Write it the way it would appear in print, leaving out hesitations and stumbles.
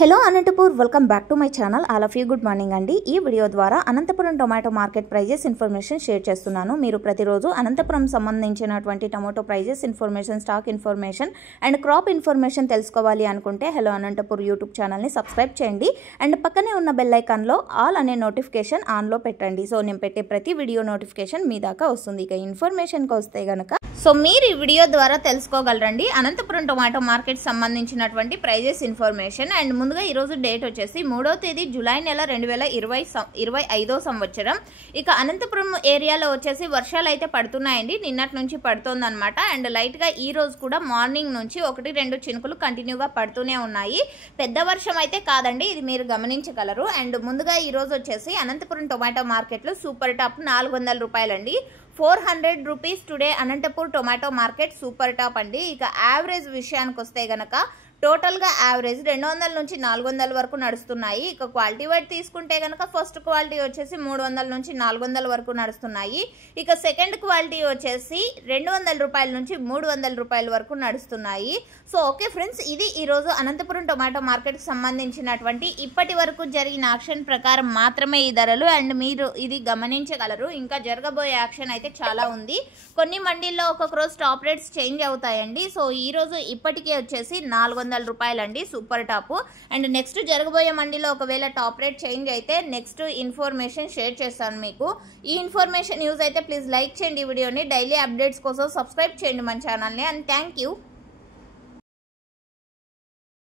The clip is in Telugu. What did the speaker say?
Hello Anantapur, welcome back to my channel. All of you good morning అండి. ఈ వీడియో ద్వారా Anantapuram tomato market prices information share చేస్తున్నాను. మీరు ప్రతిరోజు అనంతపురం సంబంధించినటువంటి tomato prices information, stock information and crop information తెలుసుకోవాలి అనుకుంటే హలో అనంతపూర్ యూట్యూబ్ ఛానల్ని సబ్స్క్రైబ్ చేయండి అండ్ పక్కనే ఉన్న బెల్ ఐకాన్లో ఆల్ అనే నోటిఫికేషన్ ఆన్లో పెట్టండి. సో నేను పెట్టే ప్రతి వీడియో నోటిఫికేషన్ మీ దాకా వస్తుంది. ఇక ఇన్ఫర్మేషన్కి వస్తే కనుక మీరు ఈ వీడియో ద్వారా తెలుసుకోగలరండి అనంతపురం టొమాటో మార్కెట్ సంబంధించినటువంటి ప్రైజెస్ ఇన్ఫర్మేషన్. అండ్ ముందుగా ఈరోజు డేట్ వచ్చేసి 3వ తేదీ జూలై నెల 2025 సంవత్సరం. ఇక అనంతపురం ఏరియాలో వచ్చేసి వర్షాలు అయితే పడుతున్నాయండి, నిన్నటి నుంచి పడుతుందన్నమాట. అండ్ లైట్గా ఈ రోజు కూడా మార్నింగ్ నుంచి 1-2 చినుకులు కంటిన్యూగా పడుతూనే ఉన్నాయి. పెద్ద వర్షం అయితే కాదండి, ఇది మీరు గమనించగలరు. అండ్ ముందుగా ఈ రోజు వచ్చేసి అనంతపురం టొమాటో మార్కెట్లో సూపర్ టాప్ 400 రూపాయలండి. 400 rupees today Anantapur tomato market super top అండి. ఇక యావరేజ్ విషయానికి వస్తే గనక టోటల్గా యావరేజ్ 200 నుంచి 400 వరకు నడుస్తున్నాయి. ఇక క్వాలిటీ వైట్ తీసుకుంటే కనుక ఫస్ట్ క్వాలిటీ వచ్చేసి 300 నుంచి 400 వరకు నడుస్తున్నాయి. ఇక సెకండ్ క్వాలిటీ వచ్చేసి 200 రూపాయల నుంచి 300 రూపాయల వరకు నడుస్తున్నాయి. సో ఓకే ఫ్రెండ్స్, ఇది ఈరోజు అనంతపురం టొమాటో మార్కెట్కి సంబంధించినటువంటి ఇప్పటి వరకు జరిగిన యాక్షన్ ప్రకారం మాత్రమే ఈ ధరలు. అండ్ మీరు ఇది గమనించగలరు, ఇంకా జరగబోయే యాక్షన్ అయితే చాలా ఉంది. కొన్ని మండీల్లో ఒక్కొక్క రోజు టాప్ రేట్స్ చేంజ్ అవుతాయండి. సో ఈరోజు ఇప్పటికే వచ్చేసి 400 రూపాయలండి సూపర్ టాప్. అండ్ నెక్స్ట్ జరగబోయే మండీలో ఒకవేళ టాప్ రేట్ చేంజ్ అయితే నెక్స్ట్ ఇన్ఫర్మేషన్ షేర్ చేస్తాను మీకు. ఈ ఇన్ఫర్మేషన్ యూజ్ అయితే ప్లీజ్ లైక్ చేయండి వీడియోని. డైలీ అప్డేట్స్ కోసం సబ్స్క్రైబ్ చేయండి మన ఛానల్ని. And thank you.